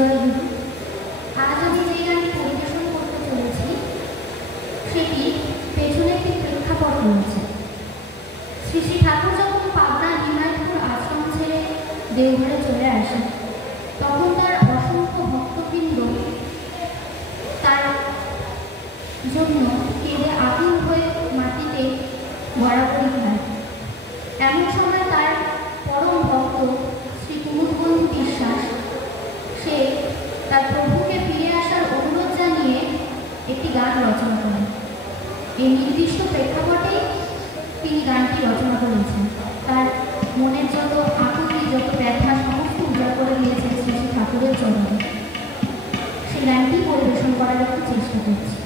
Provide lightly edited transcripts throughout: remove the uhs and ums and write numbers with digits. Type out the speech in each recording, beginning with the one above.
জয়গুরু। আজ আমি যে গানটি পরিবেশন করতে চলেছি সেটি পেছনে একটি প্রেক্ষাপট রয়েছে। শ্রী শ্রী ঠাকুর যখন পাবনা হিমায়তপুর আশ্রম ছেড়ে দেওঘরে চলে আসেন, তখন তার অসংখ্য ভক্তবৃন্দ তার জন্য কেঁদে আকুল হয়ে মাটিতে গড়াগড়ি খায়। এমন সময় তার পরম ভক্ত শ্রী কুমুদবন্ধু বিশ্বাস সে তার প্রভুকে ফিরে আসার অনুরোধ জানিয়ে একটি গান রচনা করেন। এই নির্দিষ্ট প্রেক্ষাপটেই তিনি গানটি রচনা করেছেন। তার মনের যত আকুতি, যত ব্যথা সমস্ত উজাড় করে দিয়েছেন শ্রী শ্রী ঠাকুরের চরণে। সেই গানটি পরিবেশন করার একটু চেষ্টা করছি।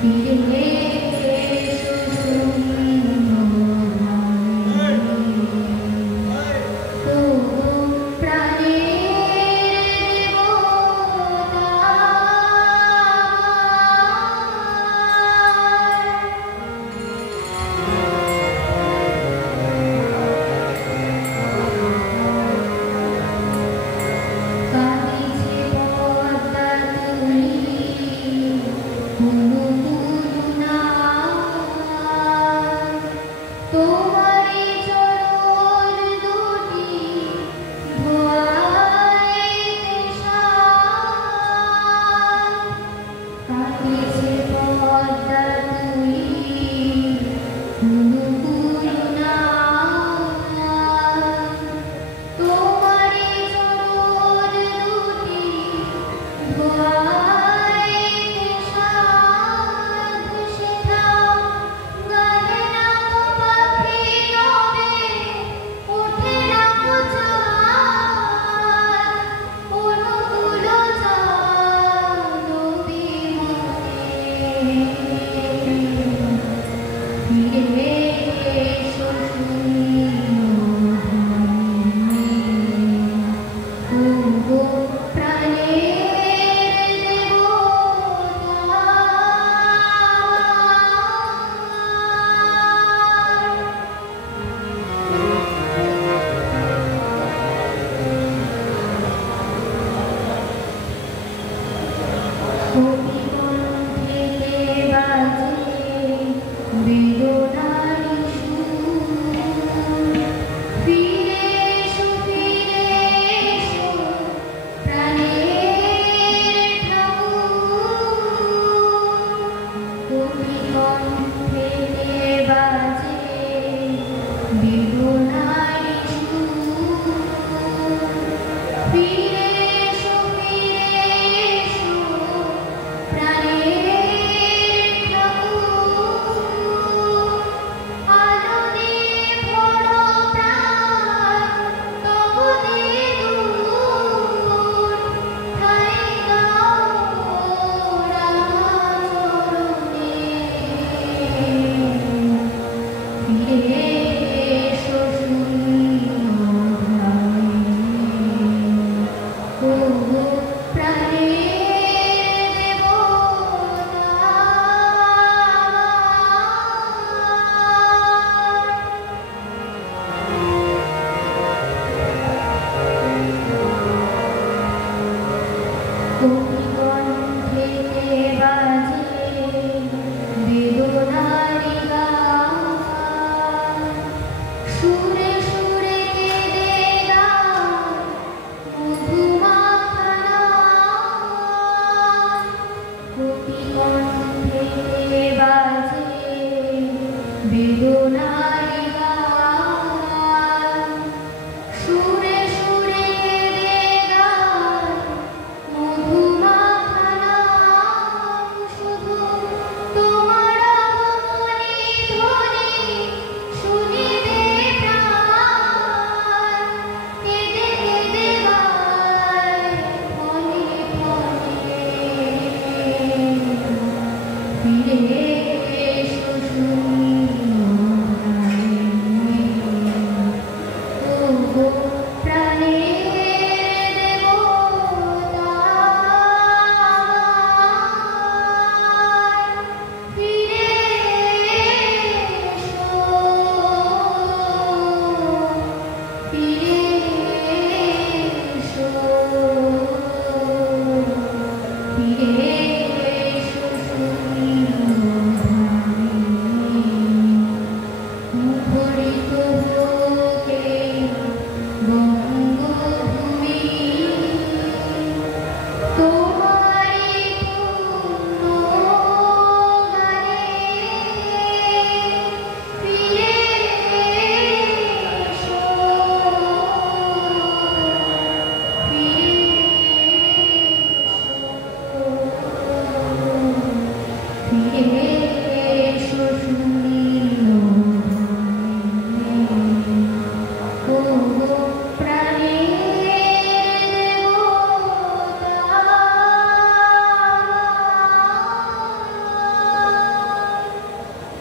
ফিরে কণ্ঠেতে বাজে বেদনার সুর। ফিরে এসো, ফিরে এসো প্রাণের ঠাকুর। আলো দিয়ে ভরো প্রাণ তবু দে দূর। ঠাই দাও রাজচরণে। ফিরে এসো শূন্য ও প্রাণের দেবতা। কণ্ঠেতে বাজে বেদনার গান। সুরে সুরে কেঁদে গায় মধুমাখা নাম। কণ্ঠেতে বাজে বেদনার গান। সুরে সুরে কেঁদে গায় মধুমাখা নাম। শুধু তোমার আগমনী ধ্বনি শুনিবে প্রাণ। কেঁদে কেঁদে গায় ক্ষণে ক্ষণে। ফিরে এসো